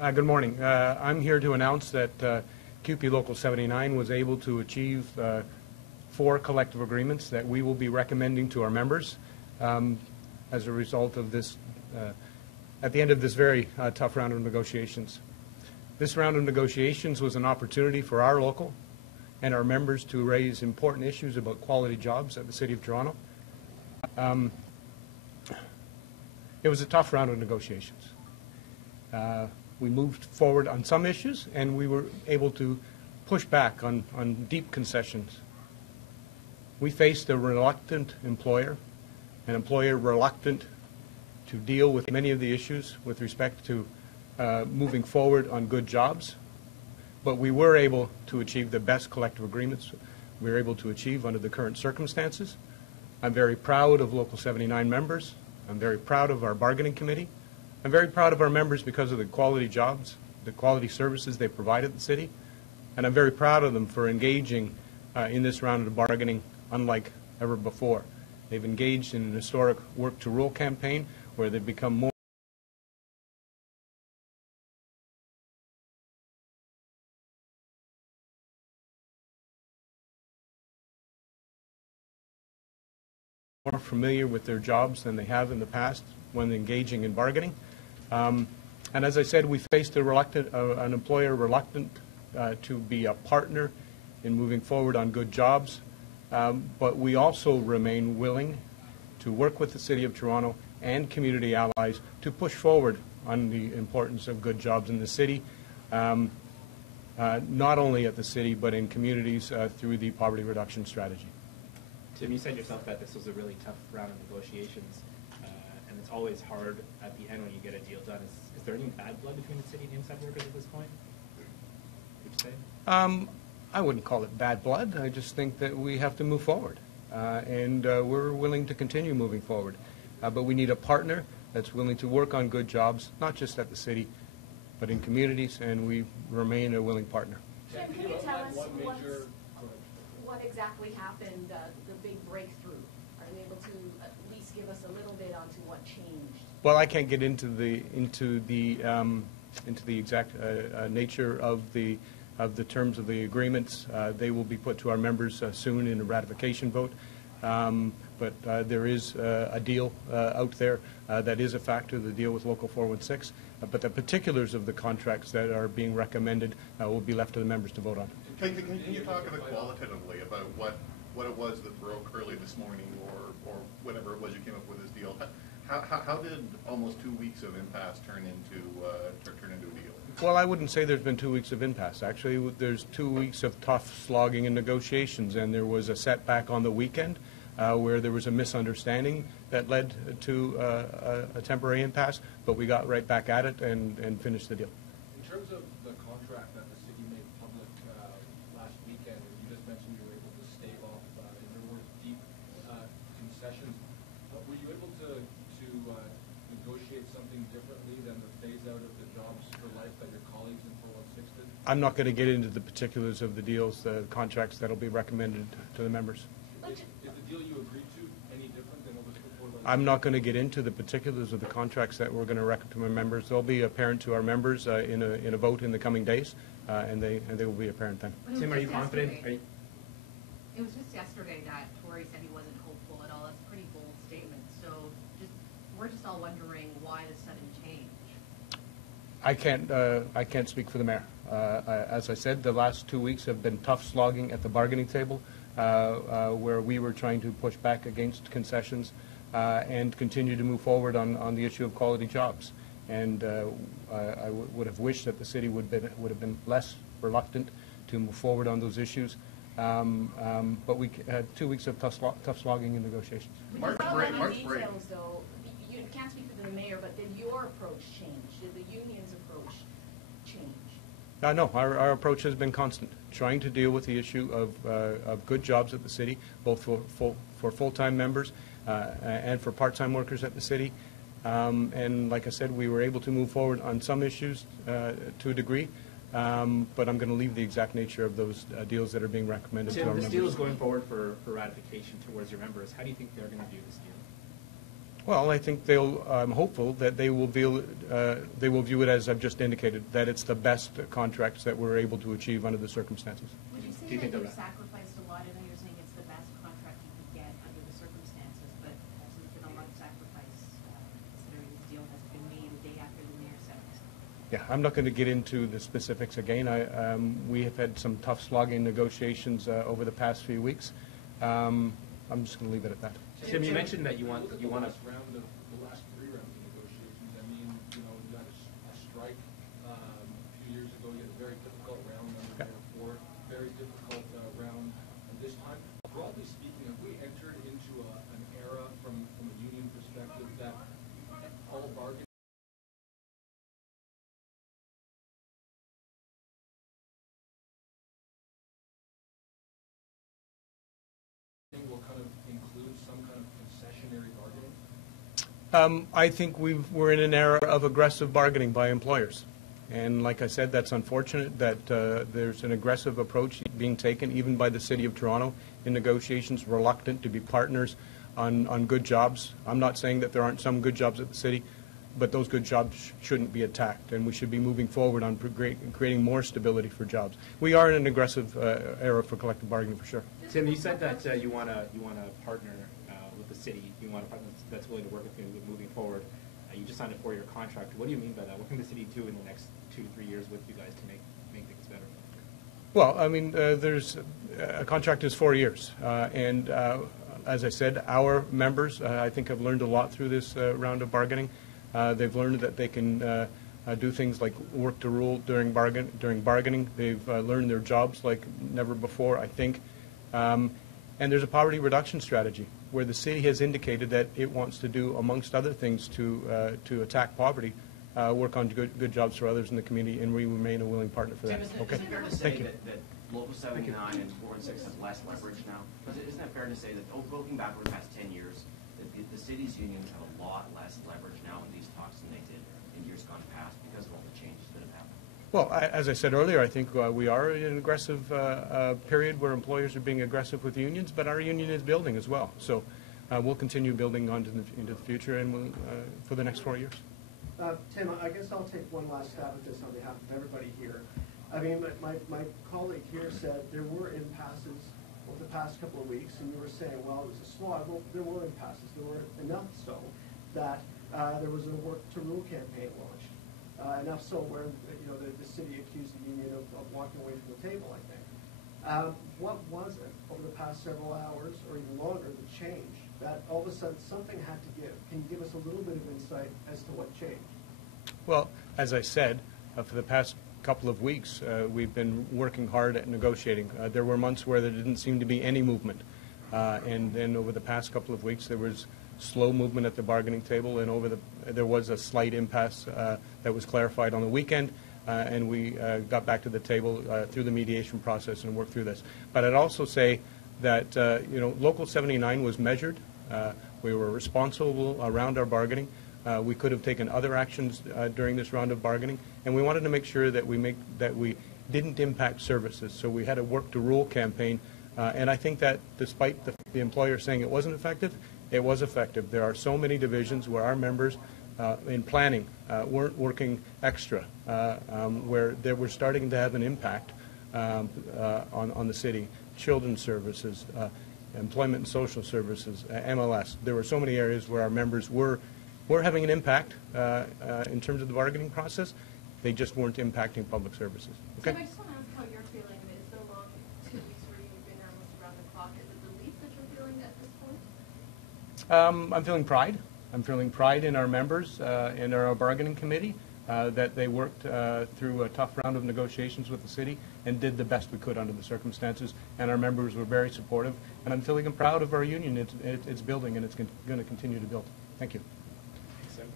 Good morning. I'm here to announce that CUPE Local 79 was able to achieve 4 collective agreements that we will be recommending to our members as a result of this, at the end of this very tough round of negotiations. This round of negotiations was an opportunity for our local and our members to raise important issues about quality jobs at the City of Toronto. It was a tough round of negotiations. We moved forward on some issues, and we were able to push back on deep concessions. We faced a reluctant employer, an employer reluctant to deal with many of the issues with respect to moving forward on good jobs, but we were able to achieve the best collective agreements we were able to achieve under the current circumstances. I'm very proud of Local 79 members. I'm very proud of our bargaining committee. I'm very proud of our members because of the quality jobs, the quality services they provide at the city, and I'm very proud of them for engaging in this round of bargaining unlike ever before. They've engaged in an historic Work to Rule campaign where they've become more familiar with their jobs than they have in the past when engaging in bargaining. And as I said, we faced an employer reluctant to be a partner in moving forward on good jobs, but we also remain willing to work with the City of Toronto and community allies to push forward on the importance of good jobs in the city, not only at the city but in communities through the poverty reduction strategy. Tim, you said yourself that this was a really tough round of negotiations, and it's always hard at the end when you get a deal done. Is there any bad blood between the city and the inside workers at this point, would you say? I wouldn't call it bad blood. I just think that we have to move forward, and we're willing to continue moving forward. But we need a partner that's willing to work on good jobs, not just at the city, but in communities, and we remain a willing partner. Tim, can you tell us what exactly happened, the big breakthrough? Are you able to at least give us a little bit onto what changed? Well, I can't get into the exact nature of the terms of the agreements. They will be put to our members soon in a ratification vote. But there is a deal out there that is a factor, the deal with Local 416. But the particulars of the contracts that are being recommended will be left to the members to vote on. Can you talk a bit qualitatively about what it was that broke early this morning, or whatever it was you came up with this deal? How did almost 2 weeks of impasse turn into a deal? Well, I wouldn't say there's been 2 weeks of impasse. Actually, there's 2 weeks of tough slogging and negotiations, and there was a setback on the weekend where there was a misunderstanding that led to a temporary impasse, but we got right back at it and finished the deal. In terms of the contract that the city made public last weekend, you just mentioned you were able to stave off, and there were deep concessions. Were you able to negotiate something differently than the phase-out of the jobs for life that your colleagues in 416 did? I'm not going to get into the particulars of the deals, the contracts that will be recommended to the members. Is the deal you agreed to any different than what was before? I'm not going to get into the particulars of the contracts that we're going to recommend to our members. They'll be apparent to our members in a vote in the coming days, and they will be apparent then. Tim, are you confident? It was just yesterday that Tory said he wasn't hopeful at all. That's a pretty bold statement. So we're just all wondering why the sudden change. I can't speak for the mayor. As I said, the last 2 weeks have been tough slogging at the bargaining table, where we were trying to push back against concessions and continue to move forward on the issue of quality jobs. And I would have wished that the city would have been less reluctant to move forward on those issues. But we had 2 weeks of tough slogging and negotiations. March details, though, you can't speak for the mayor, but did your approach change? Did the union's approach change? No, our approach has been constant, trying to deal with the issue of good jobs at the city, both for full-time members and for part-time workers at the city. And like I said, we were able to move forward on some issues to a degree, but I'm going to leave the exact nature of those deals that are being recommended to our members. This deal is going forward for ratification towards your members. How do you think they're going to view this deal? Well, I think I'm hopeful that they will view it as I've just indicated, that it's the best contracts that we're able to achieve under the circumstances. Would you Do say you think that they're you've right? sacrificed a lot? I know you're saying it's the best contract you could get under the circumstances, but also there's been a lot of sacrifice considering this deal has been made a day after the mayor said it. Yeah, I'm not going to get into the specifics again. We have had some tough slogging negotiations over the past few weeks. I'm just going to leave it at that. Tim, you mentioned that you want Look at to. the last 3 rounds of negotiations. I mean, you know, you had a strike a few years ago. You had a very difficult round under Mayor Ford, very difficult round. And this time, broadly speaking, have we entered into an era from a union perspective that all bargaining will kind of include some kind of concessionary bargaining? I think we're in an era of aggressive bargaining by employers. And like I said, that's unfortunate that there's an aggressive approach being taken even by the City of Toronto in negotiations, reluctant to be partners on good jobs. I'm not saying that there aren't some good jobs at the city, but those good jobs shouldn't be attacked, and we should be moving forward on creating more stability for jobs. We are in an aggressive era for collective bargaining, for sure. Tim, you said that you want to partner with the city. You want a partner that's willing to work with you moving forward. You just signed a 4-year contract. What do you mean by that? What can the city do in the next 2 to 3 years with you guys to make things better? Well, I mean, there's a contract is 4 years, and as I said, our members, I think, have learned a lot through this round of bargaining. They've learned that they can do things like work to rule during bargaining. They've learned their jobs like never before, I think. And there's a poverty reduction strategy where the city has indicated that it wants to do, amongst other things, to attack poverty, work on good jobs for others in the community, and we remain a willing partner for that. Tim, Okay. is it fair to Thank say you. that Local 79 and 416 have less leverage now? Isn't it fair to say that, looking back over the past 10 years, that the city's unions have a lot less leverage now in these talks than they did in years gone past because of all the changes that have happened? Well, as I said earlier, I think we are in an aggressive period where employers are being aggressive with unions, but our union is building as well. So we'll continue building on into the future and for the next 4 years. Tim, I guess I'll take one last stab at this on behalf of everybody here. I mean, my colleague here said there were impasses over the past couple of weeks, and you were saying, well, it was a slog. Well, there were impasses. There were enough so that there was a work to rule campaign launched. Enough so where the city accused the union of walking away from the table, I think. What was it over the past several hours or even longer that changed? That all of a sudden something had to give. Can you give us a little bit of insight as to what changed? Well, as I said, for the past couple of weeks, we've been working hard at negotiating. There were months where there didn't seem to be any movement. And then over the past couple of weeks, there was slow movement at the bargaining table, and there was a slight impasse that was clarified on the weekend, and we got back to the table through the mediation process and worked through this. But I'd also say that Local 79 was measured. We were responsible around our bargaining. We could have taken other actions during this round of bargaining, and we wanted to make sure that we didn't impact services. So we had a work to rule campaign, and I think that despite the employer saying it wasn't effective, it was effective. There are so many divisions where our members in planning weren't working extra, where they were starting to have an impact on the city. Children's services, employment and social services, MLS. There were so many areas where our members were having an impact in terms of the bargaining process. They just weren't impacting public services. Okay. Tim, I just want to ask how you're feeling. I mean, it's been a long 2 weeks where you've been almost around the clock. Is it relief that you're feeling at this point? I'm feeling pride. I'm feeling pride in our members, in our bargaining committee, that they worked through a tough round of negotiations with the city and did the best we could under the circumstances, and our members were very supportive. And I'm feeling proud of our union. It's building, and it's going to continue to build. Thank you. Thanks, Tim.